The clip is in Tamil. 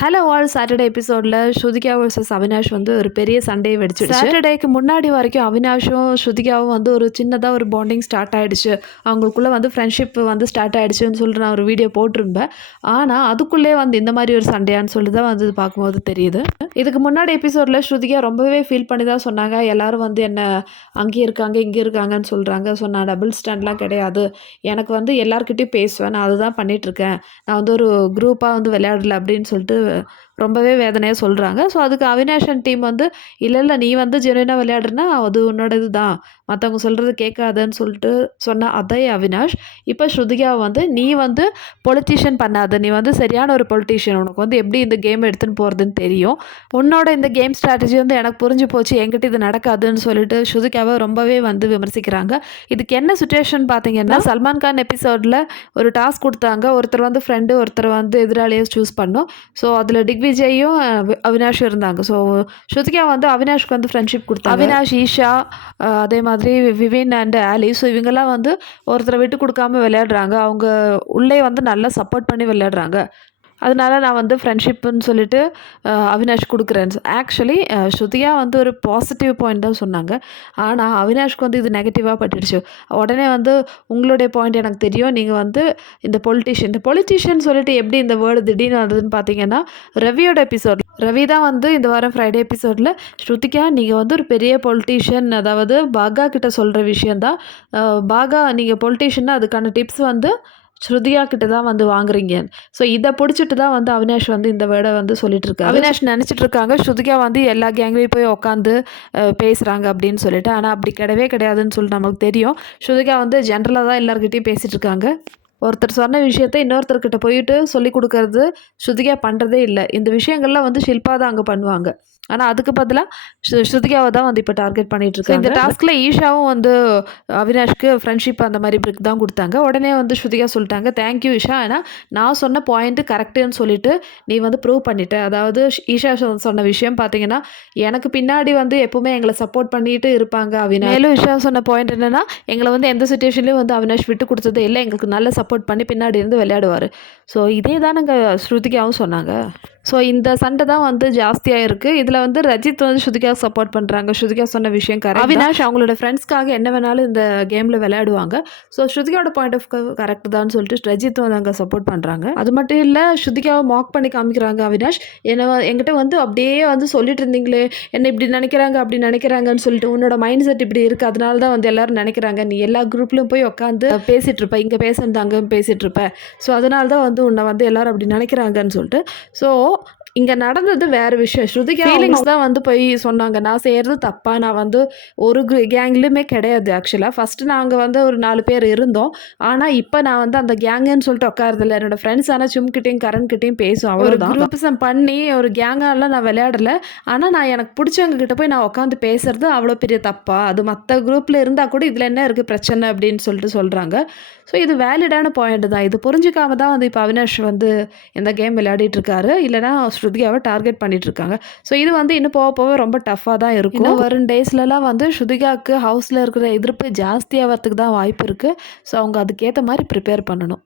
ஹலோ ஆல் சாட்டர்டே எபிசோடில் ஸ்ருதிகா வர்சஸ் அவினாஷ் வந்து ஒரு பெரிய சண்டையை வெடிச்சிடுச்சு. சாட்டர்டேக்கு முன்னாடி வரைக்கும் அவினாஷும் ஸ்ருதிகாவும் வந்து ஒரு சின்னதாக ஒரு பாண்டிங் ஸ்டார்ட் ஆகிடுச்சு. அவங்களுக்குள்ளே வந்து ஃப்ரெண்ட்ஷிப் வந்து ஸ்டார்ட் ஆகிடுச்சுன்னு சொல்லிட்டு நான் ஒரு வீடியோ போட்டிருந்தேன். ஆனால் அதுக்குள்ளே வந்து இந்த மாதிரி ஒரு சண்டையான்னு சொல்லி தான் வந்து பார்க்கும்போது தெரியுது. இதுக்கு முன்னாடி எபிசோடில் ஸ்ருதிகா ரொம்பவே ஃபீல் பண்ணி தான் சொன்னாங்க. எல்லாரும் வந்து என்ன அங்கே இருக்காங்க இங்கே இருக்காங்கன்னு சொல்கிறாங்க. ஸோ நான் டபுள் ஸ்டாண்ட்லாம் கிடையாது. எனக்கு வந்து எல்லாருக்கிட்டையும் பேசுவேன். நான் அதுதான் பண்ணிகிட்ருக்கேன். நான் வந்து ஒரு குரூப்பாக வந்து விளையாடல அப்படின்னு சொல்லிட்டு ரொம்பவே வேதனையாக சொல்கிறாங்க. ஸோ அதுக்கு அவினாஷன் டீம் வந்து இல்லை நீ வந்து ஜெனுவினாக விளையாடுறனா அது உன்னோட இது தான், மற்றவங்க சொல்கிறது கேட்காதன்னு சொல்லிட்டு சொன்ன அதே அவினாஷ் இப்போ ஸ்ருதிகா வந்து நீ வந்து பொலிட்டீஷியன் பண்ணாத, நீ வந்து சரியான ஒரு பொலிட்டீஷியன், உனக்கு வந்து எப்படி இந்த கேம் எடுத்துன்னு போகிறதுன்னு தெரியும், உன்னோட இந்த கேம் ஸ்ட்ராட்டஜி வந்து எனக்கு புரிஞ்சு போச்சு, என்கிட்ட இது நடக்காதுன்னு சொல்லிட்டு ஸ்ருதிகாவை ரொம்பவே வந்து விமர்சிக்கிறாங்க. இதுக்கு என்ன சுச்சுவேஷன் பார்த்தீங்கன்னா, சல்மான் கான் எபிசோடில் ஒரு டாஸ்க் கொடுத்தாங்க. ஒருத்தர் வந்து ஃப்ரெண்டு, ஒருத்தர் வந்து எதிராளியை சூஸ் பண்ணோம். ஸோ அதில் திக்விஜயும் அவினாஷும் இருந்தாங்க. ஸோ ஸ்ருதிகா வந்து அவினாஷ்க்கு வந்து ஃப்ரெண்ட்ஷிப் கொடுத்தாங்க. அவினாஷ், ஈஷா, அதே மாதிரி விவின் அண்ட் ஆலி, ஸோ இவங்கெல்லாம் வந்து ஒருத்தரை விட்டு கொடுக்காம விளையாடுறாங்க. அவங்க உள்ளே வந்து நல்லா சப்போர்ட் பண்ணி விளையாடுறாங்க. அதனால நான் வந்து ஃப்ரெண்ட்ஷிப்புன்னு சொல்லிட்டு அவினாஷ் கொடுக்குறேன். ஆக்சுவலி ஸ்ருதியா வந்து ஒரு பாசிட்டிவ் பாயிண்ட் தான் சொன்னாங்க. ஆனால் அவினாஷ்க்கு வந்து இது நெகட்டிவாக பட்டுடுச்சு. உடனே வந்து உங்களுடைய பாயிண்ட் எனக்கு தெரியும், நீங்கள் வந்து இந்த பொலிட்டீஷியன் சொல்லிட்டு எப்படி இந்த வேர்டு திடீர்னு வந்ததுன்னு பார்த்தீங்கன்னா, ரவியோட எபிசோட், ரவி தான் வந்து இந்த வாரம் ஃப்ரைடே எபிசோடில் ஸ்ருதிகா நீங்கள் வந்து ஒரு பெரிய பொலிட்டீஷியன், அதாவது பாகா கிட்ட சொல்கிற விஷயந்தான், பாகா நீங்கள் பொலிட்டீஷியன்னா அதுக்கான டிப்ஸ் வந்து ஸ்ருதிகா கிட்ட தான் வந்து வாங்குறீங்க. ஸோ இதை பிடிச்சிட்டு தான் வந்து அவினாஷ் வந்து இந்த வேர்டை வந்து சொல்லிட்டு இருக்காரு. அவினாஷ் நினச்சிட்டு இருக்காங்க ஸ்ருதிகா வந்து எல்லா கேங்லேயும் போய் உட்காந்து பேசுகிறாங்க அப்படின்னு சொல்லிட்டு. ஆனால் அப்படி கிடையாதுன்னு சொல்லிட்டு நமக்கு தெரியும். ஸ்ருதிகா வந்து ஜென்ரலாக தான் எல்லாருக்கிட்டையும் பேசிகிட்டு இருக்காங்க. ஒருத்தர் சொன்ன விஷயத்த இன்னொருத்தர்கிட்ட போயிட்டு சொல்லி கொடுக்கறது ஸ்ருதிகா பண்ணுறதே இல்லை. இந்த விஷயங்கள்லாம் வந்து ஷில்பா தான் அங்கே பண்ணுவாங்க. ஆனால் அதுக்கு பதிலாக ஸ்ருதிகாவை தான் வந்து இப்போ டார்கெட் பண்ணிட்டு இருக்காங்க. இந்த டாஸ்கில் ஈஷாவும் வந்து அவினாஷ்க்கு ஃப்ரெண்ட்ஷிப் அந்த மாதிரி பிரிக் தான் கொடுத்தாங்க. உடனே வந்து ஸ்ருதிகா சொல்லிட்டாங்க, தேங்க்யூ ஈஷா, ஏன்னா நான் சொன்ன பாயிண்ட்டு கரெக்டுன்னு சொல்லிட்டு நீ வந்து ப்ரூவ் பண்ணிட்ட. அதாவது ஈஷா சொன்ன விஷயம் பார்த்தீங்கன்னா, எனக்கு பின்னாடி வந்து எப்பவுமே எங்களை சப்போர்ட் பண்ணிட்டு இருப்பாங்க அவினாஷ். மேலும் ஈஷா சொன்ன பாயிண்ட் என்னன்னா, எங்களை வந்து எந்த சுச்சுவேஷன்லையும் வந்து அவினாஷ் விட்டு கொடுத்ததே இல்லை, எங்களுக்கு நல்ல சப்போர்ட் பண்ணி பின்னாடி இருந்து விளையாடுவார். ஸோ இதே தானங்க ஸ்ருதிகாவும் சொன்னாங்க. ஸோ இந்த சண்டை தான் வந்து ஜாஸ்தியாக இருக்குது. இதில் வந்து ரஜித் வந்து ஸ்ருதிகா சப்போர்ட் பண்ணுறாங்க. ஸ்ருதிகா சொன்ன விஷயம் கரெக்ட். அவினாஷ் அவங்களோட ஃப்ரெண்ட்ஸ்க்காக என்ன வேணாலும் இந்த கேமில் விளையாடுவாங்க. ஸோ ஸ்ருதிகாவோட பாயிண்ட் ஆஃப் கரெக்ட் தான் சொல்லிட்டு ரஜித் வந்து அங்கே சப்போர்ட் பண்ணுறாங்க. அது மட்டும் இல்லை, ஸ்ருதிகாவை மார்க் பண்ணி காமிக்கிறாங்க அவினாஷ். என்கிட்ட வந்து அப்படியே வந்து சொல்லிட்டு இருந்தீங்களே, என்ன இப்படி நினைக்கிறாங்க அப்படி நினைக்கிறாங்கன்னு சொல்லிட்டு, உன்னோட மைண்ட் செட் இப்படி இருக்குது, அதனால தான் வந்து எல்லாரும் நினைக்கிறாங்க, நீ எல்லா குரூப்லையும் போய் உட்காந்து பேசிகிட்டு இருப்ப, இங்கே பேசுறது அங்கே பேசிகிட்டு இருப்ப, ஸோ அதனால தான் வந்து உன்னை வந்து எல்லாரும் அப்படி நினைக்கிறாங்கன்னு சொல்லிட்டு. ஸோ இங்கே நடந்தது வேறு விஷயம். ஸ்ருதிகா ஃபீலிங்ஸ் தான் வந்து போய் சொன்னாங்க, நான் செய்கிறது தப்பா, நான் வந்து ஒரு கேங்லேயுமே கிடையாது. ஆக்சுவலாக ஃபஸ்ட்டு நாங்கள் வந்து ஒரு 4 பேர் இருந்தோம். ஆனால் இப்போ நான் வந்து அந்த கேங்குன்னு சொல்லிட்டு உட்காரதில்லை. என்னோடய ஃப்ரெண்ட்ஸ் ஆனால் சும்கிட்டையும் கரண்கிட்டையும் பேசும், அவ்வளோதான். குரூப்பிசம் பண்ணி ஒரு கேங்காலாம் நான் விளையாடலை. ஆனால் நான் எனக்கு பிடிச்சவங்க கிட்ட போய் நான் உட்காந்து பேசுறது அவ்வளோ பெரிய தப்பா, அது மற்ற குரூப்பில் இருந்தால் கூட இதில் என்ன இருக்குது பிரச்சனை அப்படின்னு சொல்லிட்டு சொல்கிறாங்க. ஸோ இது வேலிடான பாயிண்ட் தான். இது புரிஞ்சிக்காம தான் வந்து இப்போ அவினாஷ் வந்து இந்த கேம் விளையாடிட்டு இருக்காரு. இல்லைனா ஸ்ருதிகாவை டார்கெட் பண்ணிட்டு இருக்காங்க. ஸோ இது வந்து இன்னும் போக ரொம்ப டஃப்பாக தான் இருக்கும். இன்னும் வரும் டேஸ்லலாம் வந்து ஸ்ருதிகாவுக்கு ஹவுஸில் இருக்கிற எதிர்ப்பு ஜாஸ்தியாகிறதுக்கு தான் வாய்ப்பு இருக்குது. ஸோ அவங்க அதுக்கேற்ற மாதிரி ப்ரிப்பேர் பண்ணணும்.